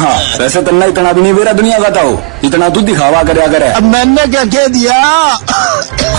हाँ, वैसे तन्ना इतना भी नहीं बेरा दुनिया का था, इतना तू दिखावा करया करे। अब मैंने क्या कह दिया?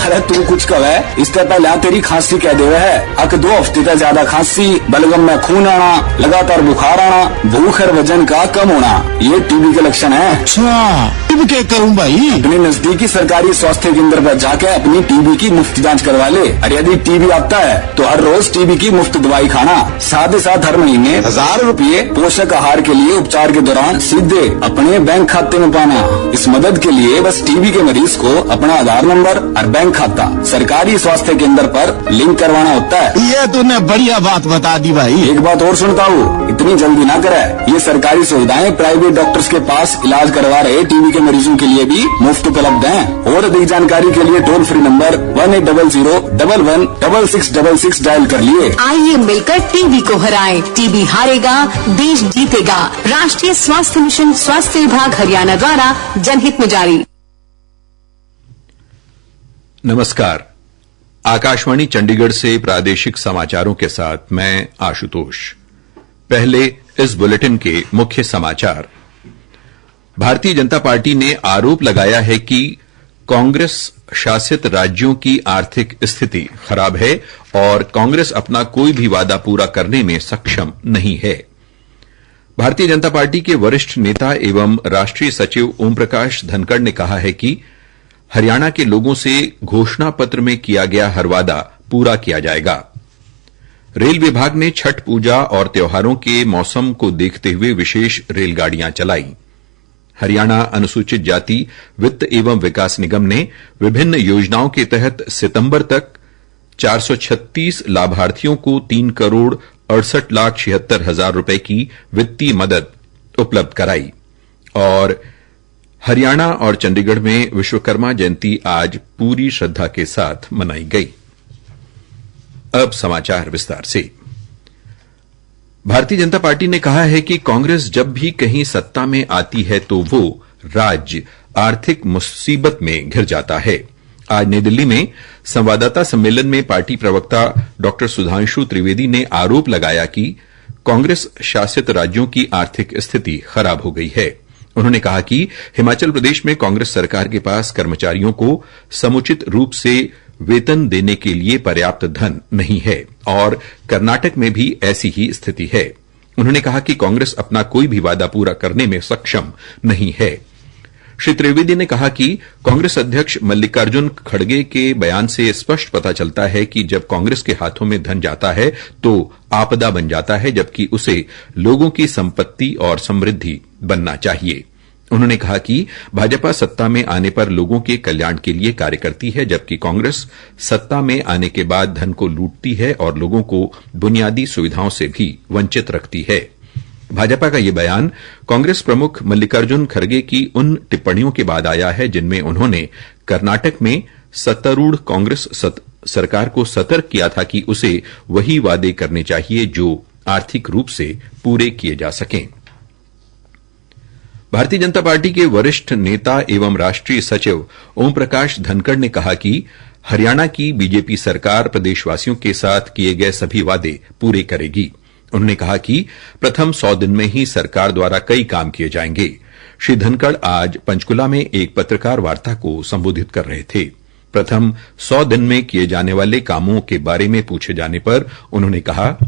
अरे तू कुछ कहे, इससे पहले तेरी खांसी कह दे है। अक 2 हफ्ते तक ज्यादा खांसी, बलगम में खून आना, लगातार बुखार आना, भूख और वजन का कम होना, ये टीबी के लक्षण है। अच्छा, टीबी क्या करूँ भाई? अपने नजदीकी सरकारी स्वास्थ्य केंद्र पर जाके अपनी टीबी की मुफ्त जांच करवा ले। और यदि टीबी आता है तो हर रोज टीबी की मुफ्त दवाई खाना, साथ ही साथ हर महीने 1000 रुपए पोषक आहार के लिए उपचार के दौरान सीधे अपने बैंक खाते में पाना। इस मदद के लिए बस टीबी के मरीज को अपना आधार नंबर और बैंक खाता सरकारी स्वास्थ्य केंद्र पर लिंक करवाना होता है। ये तूने बढ़िया बात बता दी भाई। एक बात और सुनता हूँ, इतनी जल्दी ना करे, ये सरकारी सुविधाएं प्राइवेट डॉक्टर्स के पास इलाज करवा रहे टीबी के मरीजों के लिए भी मुफ्त उपलब्ध हैं। और अधिक जानकारी के लिए टोल फ्री नंबर 1800-11-6666 डायल कर लिए। आइए मिलकर टीबी को हराएं। टीबी हारेगा, देश जीतेगा। राष्ट्रीय स्वास्थ्य मिशन, स्वास्थ्य विभाग हरियाणा द्वारा जनहित में जारी। नमस्कार, आकाशवाणी चंडीगढ़ से प्रादेशिक समाचारों के साथ मैं आशुतोष। पहले इस बुलेटिन के मुख्य समाचार। भारतीय जनता पार्टी ने आरोप लगाया है कि कांग्रेस शासित राज्यों की आर्थिक स्थिति खराब है और कांग्रेस अपना कोई भी वादा पूरा करने में सक्षम नहीं है। भारतीय जनता पार्टी के वरिष्ठ नेता एवं राष्ट्रीय सचिव ओम प्रकाश धनखड़ ने कहा है कि हरियाणा के लोगों से घोषणा पत्र में किया गया हर वादा पूरा किया जाएगा। रेल विभाग ने छठ पूजा और त्योहारों के मौसम को देखते हुए विशेष रेलगाड़ियां चलाई। हरियाणा अनुसूचित जाति वित्त एवं विकास निगम ने विभिन्न योजनाओं के तहत सितंबर तक 436 लाभार्थियों को 3,68,76,000 रुपए की वित्तीय मदद उपलब्ध कराई। और हरियाणा और चंडीगढ़ में विश्वकर्मा जयंती आज पूरी श्रद्धा के साथ मनाई गई। अब समाचार विस्तार से। भारतीय जनता पार्टी ने कहा है कि कांग्रेस जब भी कहीं सत्ता में आती है तो वो राज्य आर्थिक मुसीबत में घिर जाता है। आज नई दिल्ली में संवाददाता सम्मेलन में पार्टी प्रवक्ता डॉ सुधांशु त्रिवेदी ने आरोप लगाया कि कांग्रेस शासित राज्यों की आर्थिक स्थिति खराब हो गई है। उन्होंने कहा कि हिमाचल प्रदेश में कांग्रेस सरकार के पास कर्मचारियों को समुचित रूप से वेतन देने के लिए पर्याप्त धन नहीं है और कर्नाटक में भी ऐसी ही स्थिति है। उन्होंने कहा कि कांग्रेस अपना कोई भी वादा पूरा करने में सक्षम नहीं है। श्री त्रिवेदी ने कहा कि कांग्रेस अध्यक्ष मल्लिकार्जुन खड़गे के बयान से स्पष्ट पता चलता है कि जब कांग्रेस के हाथों में धन जाता है तो आपदा बन जाता है, जबकि उसे लोगों की संपत्ति और समृद्धि बनना चाहिए। उन्होंने कहा कि भाजपा सत्ता में आने पर लोगों के कल्याण के लिए कार्य करती है, जबकि कांग्रेस सत्ता में आने के बाद धन को लूटती है और लोगों को बुनियादी सुविधाओं से भी वंचित रखती है। भाजपा का यह बयान कांग्रेस प्रमुख मल्लिकार्जुन खड़गे की उन टिप्पणियों के बाद आया है जिनमें उन्होंने कर्नाटक में सत्तारूढ़ कांग्रेस सरकार को सतर्क किया था कि उसे वही वादे करने चाहिए जो आर्थिक रूप से पूरे किए जा सकें। भारतीय जनता पार्टी के वरिष्ठ नेता एवं राष्ट्रीय सचिव ओम प्रकाश धनखड़ ने कहा कि हरियाणा की बीजेपी सरकार प्रदेशवासियों के साथ किए गए सभी वादे पूरे करेगी। उन्होंने कहा कि प्रथम 100 दिन में ही सरकार द्वारा कई काम किए जाएंगे। श्री धनखड़ आज पंचकुला में एक पत्रकार वार्ता को संबोधित कर रहे थे। प्रथम 100 दिन में किए जाने वाले कामों के बारे में पूछे जाने पर उन्होंने कहा,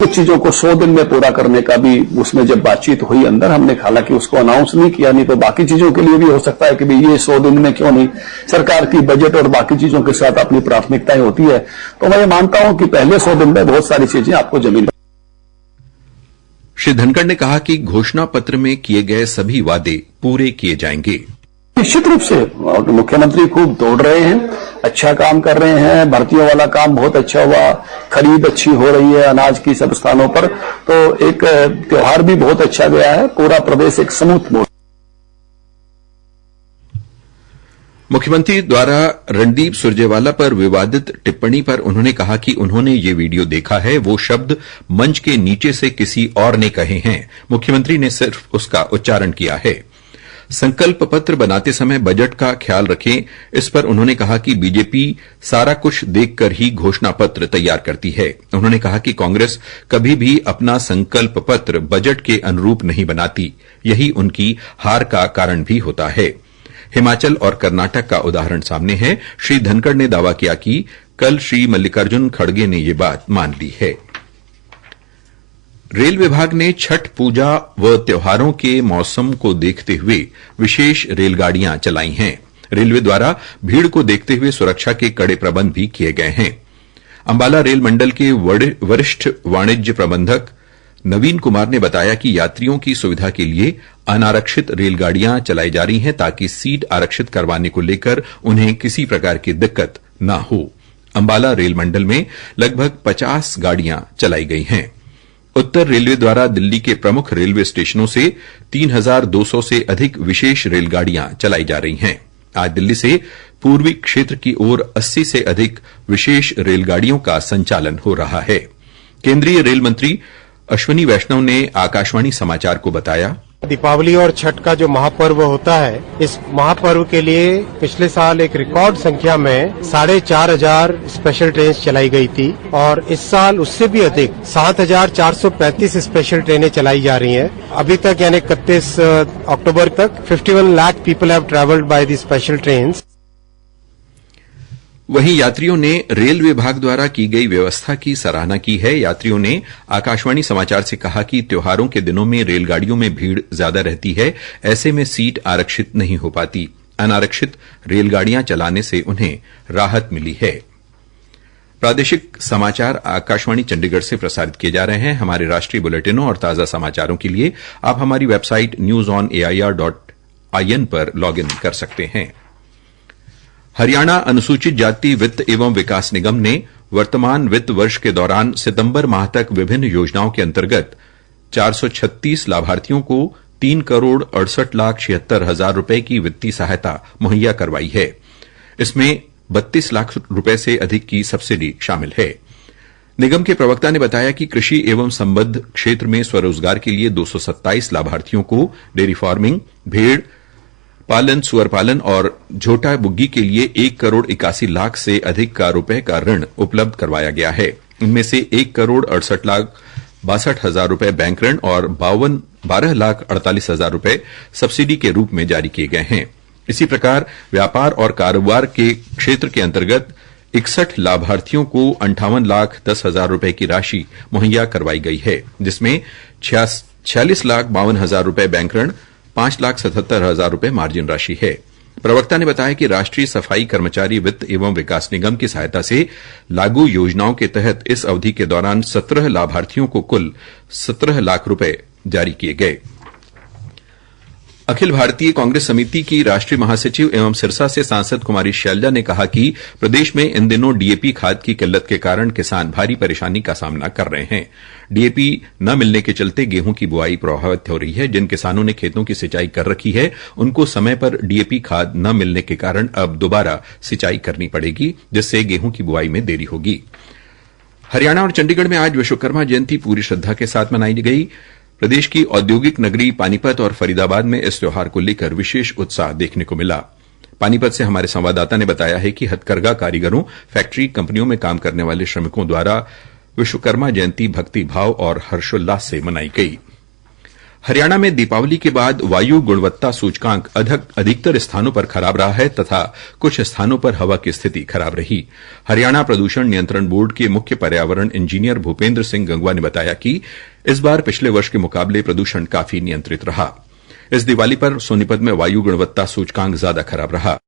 कुछ चीजों को 100 दिन में पूरा करने का भी उसमें जब बातचीत हुई अंदर, हमने हालांकि उसको अनाउंस नहीं किया, नहीं तो बाकी चीजों के लिए भी हो सकता है कि भाई ये 100 दिन में क्यों नहीं, सरकार की बजट और बाकी चीजों के साथ अपनी प्राथमिकताएं होती है। तो मैं ये मानता हूं कि पहले 100 दिन में बहुत सारी चीजें आपको जमीन। श्री धनखड़ ने कहा कि घोषणा पत्र में किए गए सभी वादे पूरे किए जाएंगे। निश्चित रूप से मुख्यमंत्री खूब दौड़ रहे हैं, अच्छा काम कर रहे हैं, भर्तियों वाला काम बहुत अच्छा हुआ, खरीद अच्छी हो रही है अनाज की सब स्थानों पर, तो एक त्योहार भी बहुत अच्छा गया है, पूरा प्रदेश एक स्मूथ मोड। मुख्यमंत्री द्वारा रणदीप सुरजेवाला पर विवादित टिप्पणी पर उन्होंने कहा कि उन्होंने ये वीडियो देखा है, वो शब्द मंच के नीचे से किसी और ने कहे हैं, मुख्यमंत्री ने सिर्फ उसका उच्चारण किया है। संकल्प पत्र बनाते समय बजट का ख्याल रखें, इस पर उन्होंने कहा कि बीजेपी सारा कुछ देखकर ही घोषणा पत्र तैयार करती है। उन्होंने कहा कि कांग्रेस कभी भी अपना संकल्प पत्र बजट के अनुरूप नहीं बनाती, यही उनकी हार का कारण भी होता है। हिमाचल और कर्नाटक का उदाहरण सामने है। श्री धनखड़ ने दावा किया कि कल श्री मल्लिकार्जुन खड़गे ने यह बात मान ली है। रेल विभाग ने छठ पूजा व त्योहारों के मौसम को देखते हुए विशेष रेलगाड़ियां चलाई हैं। रेलवे द्वारा भीड़ को देखते हुए सुरक्षा के कड़े प्रबंध भी किए गए हैं। अंबाला रेल मंडल के वरिष्ठ वाणिज्य प्रबंधक नवीन कुमार ने बताया कि यात्रियों की सुविधा के लिए अनारक्षित रेलगाड़ियां चलाई जा रही हैं ताकि सीट आरक्षित करवाने को लेकर उन्हें किसी प्रकार की दिक्कत न हो। अंबाला रेल मंडल में लगभग 50 गाड़ियां चलाई गई हैं। उत्तर रेलवे द्वारा दिल्ली के प्रमुख रेलवे स्टेशनों से 3200 से अधिक विशेष रेलगाड़ियां चलाई जा रही हैं। आज दिल्ली से पूर्वी क्षेत्र की ओर 80 से अधिक विशेष रेलगाड़ियों का संचालन हो रहा है। केंद्रीय रेल मंत्री अश्विनी वैष्णव ने आकाशवाणी समाचार को बताया, दीपावली और छठ का जो महापर्व होता है, इस महापर्व के लिए पिछले साल एक रिकॉर्ड संख्या में 4,500 स्पेशल ट्रेन चलाई गई थी और इस साल उससे भी अधिक 7,435 स्पेशल ट्रेनें चलाई जा रही हैं। अभी तक यानी 31 अक्टूबर तक 51 lakh people have travelled by the special trains. वहीं यात्रियों ने रेल विभाग द्वारा की गई व्यवस्था की सराहना की है। यात्रियों ने आकाशवाणी समाचार से कहा कि त्योहारों के दिनों में रेलगाड़ियों में भीड़ ज्यादा रहती है, ऐसे में सीट आरक्षित नहीं हो पाती। अनारक्षित रेलगाड़ियां चलाने से उन्हें राहत मिली है। प्रादेशिक समाचार आकाशवाणी चंडीगढ़ से प्रसारित किए जा रहे हैं। हमारे राष्ट्रीय बुलेटिनों और ताजा समाचारों के लिए आप हमारी वेबसाइट newsonair.in पर लॉग इन कर सकते हैं। हरियाणा अनुसूचित जाति वित्त एवं विकास निगम ने वर्तमान वित्त वर्ष के दौरान सितंबर माह तक विभिन्न योजनाओं के अंतर्गत 436 लाभार्थियों को 3,68,76,000 रुपए की वित्तीय सहायता मुहैया करवाई है। इसमें 32 लाख रुपए से अधिक की सब्सिडी शामिल है। निगम के प्रवक्ता ने बताया कि कृषि एवं संबद्ध क्षेत्र में स्वरोजगार के लिए 227 लाभार्थियों को डेयरी फार्मिंग, भेड़ पालन, सुअर पालन और झोटा बुग्गी के लिए 1,81,00,000 से अधिक का रुपए का ऋण उपलब्ध करवाया गया है। इनमें से 1,68,62,000 रुपए बैंक ऋण और 12,48,000 रुपए सब्सिडी के रूप में जारी किए गए हैं। इसी प्रकार व्यापार और कारोबार के क्षेत्र के अंतर्गत 61 लाभार्थियों को 58,10,000 रुपए की राशि मुहैया करवाई गई है, जिसमें 46,52,000 रुपए बैंक ऋण, 5,77,000 रुपए मार्जिन राशि है। प्रवक्ता ने बताया कि राष्ट्रीय सफाई कर्मचारी वित्त एवं विकास निगम की सहायता से लागू योजनाओं के तहत इस अवधि के दौरान 17 लाभार्थियों को कुल 17 लाख रुपए जारी किए गए। अखिल भारतीय कांग्रेस समिति की राष्ट्रीय महासचिव एवं सिरसा से सांसद कुमारी शैलजा ने कहा कि प्रदेश में इन दिनों डीएपी खाद की किल्लत के कारण किसान भारी परेशानी का सामना कर रहे हैं। डीएपी न मिलने के चलते गेहूं की बुआई प्रभावित हो रही है। जिन किसानों ने खेतों की सिंचाई कर रखी है, उनको समय पर डीएपी खाद न मिलने के कारण अब दोबारा सिंचाई करनी पड़ेगी, जिससे गेहूं की बुआई में देरी होगी। हरियाणा और चंडीगढ़ में आज विश्वकर्मा जयंती पूरी श्रद्धा के साथ मनाई गई। प्रदेश की औद्योगिक नगरी पानीपत और फरीदाबाद में इस त्योहार को लेकर विशेष उत्साह देखने को मिला। पानीपत से हमारे संवाददाता ने बताया है कि हथकरघा कारीगरों, फैक्ट्री, कंपनियों में काम करने वाले श्रमिकों द्वारा विश्वकर्मा जयंती भक्ति भाव और हर्षोल्लास से मनाई गई। हरियाणा में दीपावली के बाद वायु गुणवत्ता सूचकांक अधिकतर स्थानों पर खराब रहा है तथा कुछ स्थानों पर हवा की स्थिति खराब रही। हरियाणा प्रदूषण नियंत्रण बोर्ड के मुख्य पर्यावरण इंजीनियर भूपेंद्र सिंह गंगवा ने बताया कि इस बार पिछले वर्ष के मुकाबले प्रदूषण काफी नियंत्रित रहा। इस दिवाली पर सोनीपत में वायु गुणवत्ता सूचकांक ज्यादा खराब रहा।